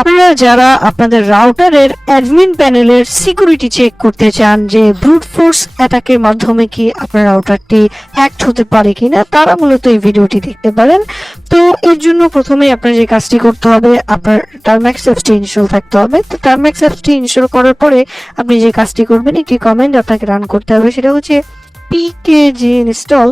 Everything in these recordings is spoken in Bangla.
আপনারা যারা আপনাদের রাউটারের অ্যাডমিন প্যানেলের সিকিউরিটি চেক করতে চান যে ব্রুট ফোর্স অ্যাটাকের মাধ্যমে কি আপনার রাউটারটি হ্যাকড হতে পারে কিনা, তারা মূলত এই ভিডিওটি দেখতে পারেন। তো এর জন্য প্রথমে আপনার যে কাজটি করতে হবে, আপনার টারম্যাক্স অ্যাপসটি ইনস্টল থাকতে হবে। তো টারম্যাক্স অ্যাপসটি ইনস্টল করার পরে আপনি যে কাজটি করবেন, একটি কমেন্ট আপনাকে রান করতে হবে, সেটা হচ্ছে pkg install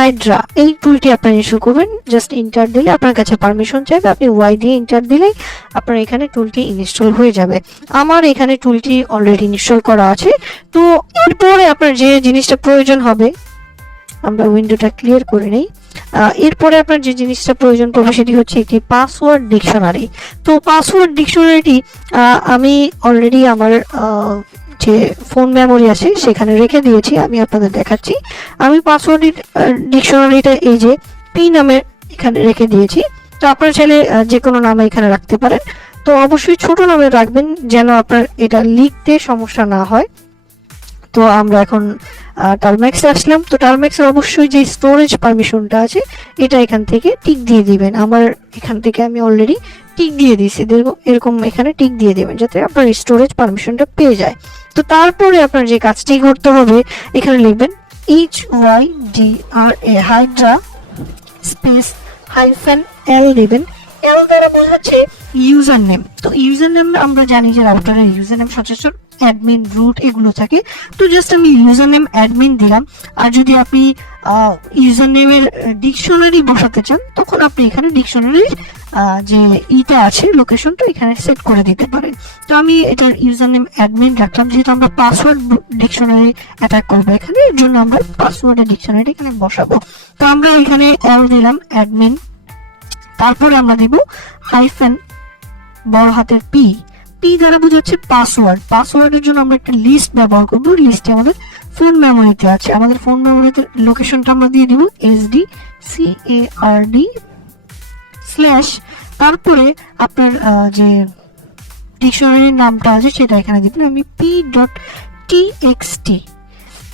হাইড্রা। এই টুলটি আপনারা ইনস্টল করবেন। জাস্ট ইন্টার দিলে আপনার কাছে পারমিশন চাইবে, আপনি ওয়াই দিয়ে ইন্টার দিলেই আপনার এখানে টুলটি ইনস্টল হয়ে যাবে। আমার এখানে টুলটি অলরেডি ইনস্টল করা আছে। তো এরপরে আপনার যে জিনিসটা প্রয়োজন হবে, আমরা উইন্ডোটা ক্লিয়ার করে নেই। এরপরে আপনার যে জিনিসটা প্রয়োজন পড়বে সেটি হচ্ছে একটি পাসওয়ার্ড ডিকশনারি। তো পাসওয়ার্ড ডিকশনারিটি আমি অলরেডি আমার যে ফোন মেমোরি আছে সেখানে রেখে দিয়েছি, আমি আপনাদের দেখাচ্ছি। আমি পাসওয়ার্ড ডিকশনারিটা এই যে পি নামের এখানে রেখে দিয়েছি। তো আপনার চাইলে যে কোনো নামে এখানে রাখতে পারেন। তো অবশ্যই ছোট নামে রাখবেন যেন আপনার এটা লিখতে সমস্যা না হয়। তো আমরা এখন টারম্যাক্সে আসলাম। তো টারম্যাক্সের অবশ্যই যে স্টোরেজ পারমিশনটা আছে এটা এখান থেকে টিক দিয়ে দিবেন। আমার এখান থেকে আমি অলরেডি টিক দিয়ে দিয়েছি, এরকম এখানে টিক দিয়ে দেবেন যাতে আপনার স্টোরেজ পারমিশনটা পেয়ে যায়। তো তারপরে আপনার যে কাজটি করতে হবে, এখানে লিখবেন HYDRA হাইড্রা স্পেস -L দিবেন। এল দ্বারা বোঝাচ্ছে ইউজার নেম। তো ইউজার নেম আমরা জানি যে রাউটারের ইউজার নেম সচরাচর অ্যাডমিন, রুট এগুলো থাকে। তো জাস্ট আমি ইউজার নেম অ্যাডমিন দিলাম। আর যদি আপনি ইউজার নেমের ডিকশনারি বসাতে চান তখন আপনি এখানে ডিকশনারির যে ইটা আছে লোকেশনটা এখানে সেট করে দিতে পারেন। তো আমি এটার ইউজার নেম অ্যাডমিন রাখলাম, যেহেতু আমরা পাসওয়ার্ড ডিকশনারি অ্যাটাক করবো এখানে, এর জন্য আমরা পাসওয়ার্ডের ডিকশনারি এখানে বসাবো। তো আমরা এখানে এল দিলাম অ্যাডমিন, তারপরে আমরা দিব হাইফেন বড় হাতের পি। পি দ্বারা বোঝাচ্ছে পাসওয়ার্ড। পাসওয়ার্ডের জন্য আমরা একটা লিস্ট ব্যবহার করবো। লিস্টে আমাদের ফোন মেমোরিতে আছে, আমাদের ফোন মেমোরিতে লোকেশনটা আমরা দিয়ে দিব SDCARD স্ল্যাশ, তারপরে আপনার যে ডিকশনারির নামটা আছে সেটা এখানে দিবেন। আমি p.txt।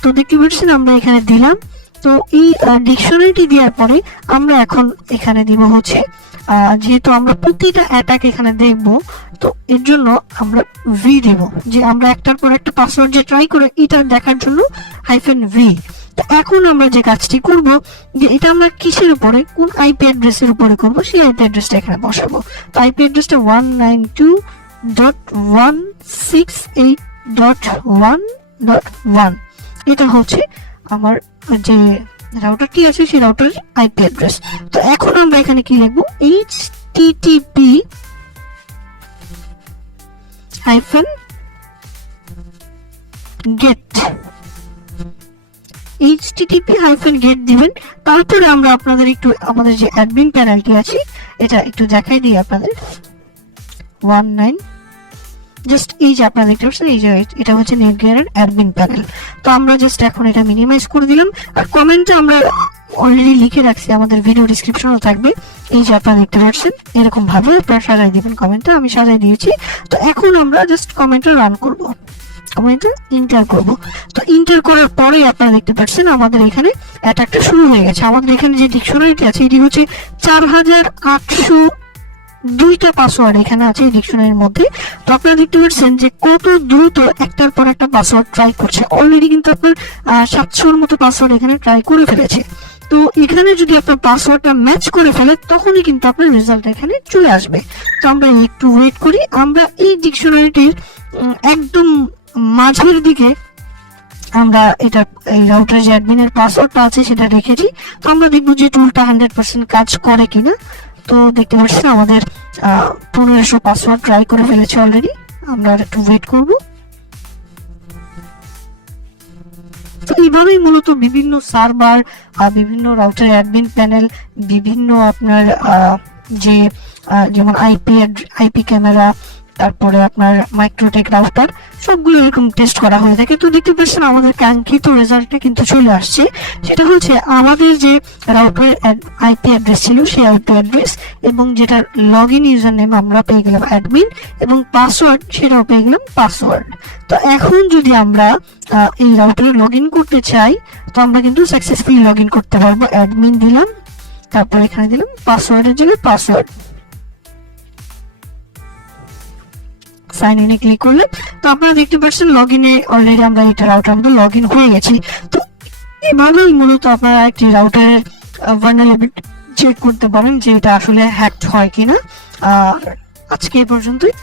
তো দেখতে পাচ্ছেন আমরা এখানে দিলাম। তো এই ডিকশনারিটি দেওয়ার পরে আমরা এখন এখানে দিব হচ্ছে যেহেতু আমরা প্রতিটা অ্যাটাক এখানে দেখব, তো এর জন্য আমরা ভি দেব, যে আমরা একটার পর একটা পাসওয়ার্ড যে ট্রাই করে এটা দেখার জন্য -v। তো এখন আমরা যে কাজটি করব, যে এটা আমরা কিসের উপরে, কোন আইপি অ্যাড্রেসের উপরে করব, সেই আইপি অ্যাড্রেসটা এখানে বসাবো। তো আইপি অ্যাড্রেসটা 192.168.1.1। এটা হচ্ছে আমার যে রাউটারটি আছে সেই রাউটারের আইপি অ্যাড্রেস। তো এখন আমরা এখানে কি লিখব, http get দিবেন। তারপরে আমরা আপনাদের একটু আমাদের যে অ্যাডমিন প্যানেলটি আছে এটা একটু দেখাই দিই আপনাদের। 19 জাস্ট এই যে আপনারা দেখতে পাচ্ছেন, এই যে এটা হচ্ছে নেটগিয়ারের অ্যাডমিন প্যানেল। তো আমরা জাস্ট এখন এটা মিনিমাইজ করে দিলাম। আর কমেন্টে আমরা অলরেডি লিখে রাখছি, আমাদের ভিডিও ডিসক্রিপশনও থাকবে। এই যে আপনারা দেখতে পাচ্ছেন এরকম ভাবে আপনারা সাজাই দিবেন কমেন্টটা, আমি সাজাই দিয়েছি। তো এখন আমরা জাস্ট কমেন্টটা রান করব, কমেন্টটা ইন্টার করব। তো ইন্টার করার পরে আপনারা দেখতে পাচ্ছেন আমাদের এখানে অ্যাটাকটা শুরু হয়ে গেছে। আমাদের এখানে যে ডিকশনারিটি আছে এটি হচ্ছে 4802টা পাসওয়ার্ড এখানে আছে এই ডিকশনারির মধ্যে। তো আপনারা দেখতে পাচ্ছেন যে কত দ্রুত একটার পর একটা পাসওয়ার্ড ট্রাই করছে। অলরেডি কিন্তু আপনার 700-এর মতো পাসওয়ার্ড এখানে ট্রাই করে ফেলেছে। তো এখানে যদি আপনার পাসওয়ার্ডটা ম্যাচ করে ফেলে তখনই কিন্তু আপনার রেজাল্ট এখানে চলে আসবে। তো আমরা একটু ওয়েট করি। আমরা এই ডিকশনারিটির একদম মাঝের দিকে আমরা এটা এই রাউটার যে অ্যাডমিনের পাসওয়ার্ডটা আছে সেটা রেখেছি। তো আমরা দেখবো যে টুলটা 100% কাজ করে কিনা। তো দেখতে পাচ্ছেন আমাদের 1500 পাসওয়ার্ড ট্রাই করে ফেলেছে অলরেডি। আমরা একটু ওয়েট করব। তো এইভাবেই মূলত বিভিন্ন সার্ভার, বিভিন্ন রাউটার অ্যাডমিন প্যানেল, বিভিন্ন আপনার যে যেমন আইপি ক্যামেরা, তারপরে আপনার মাইক্রোটেক রাউটার সবগুলো এরকম টেস্ট করা হয়ে থাকে। তো দেখতে পাচ্ছেন আমাদের কাঙ্ক্ষিত রেজাল্টটা কিন্তু চলে আসছে। সেটা হচ্ছে আমাদের যে রাউটারের আইপি অ্যাড্রেস ছিল সেই আইপি অ্যাড্রেস এবং যেটা লগ ইন ইউজার নেম আমরা পেয়ে গেলাম অ্যাডমিন, এবং পাসওয়ার্ড সেটাও পেয়ে গেলাম পাসওয়ার্ড। তো এখন যদি আমরা এই রাউটারে লগ ইন করতে চাই তো আমরা কিন্তু সাকসেসফুলি লগ ইন করতে পারবো। অ্যাডমিন দিলাম, তারপর এখানে দিলাম পাসওয়ার্ডের জন্য পাসওয়ার্ড, সাইন ইনে ক্লিক করলে তো আপনারা দেখতে পাচ্ছেন লগ ইনে অলরেডি আমরা এটা রাউটার আমাদের লগ ইন হয়ে গেছি। তো এভাবেই মূলত আপনারা একটি রাউটারের ভালনারেবিলিটি চেক করতে পারেন যে এটা আসলে হ্যাকড হয় কিনা। আজকে এই পর্যন্তই।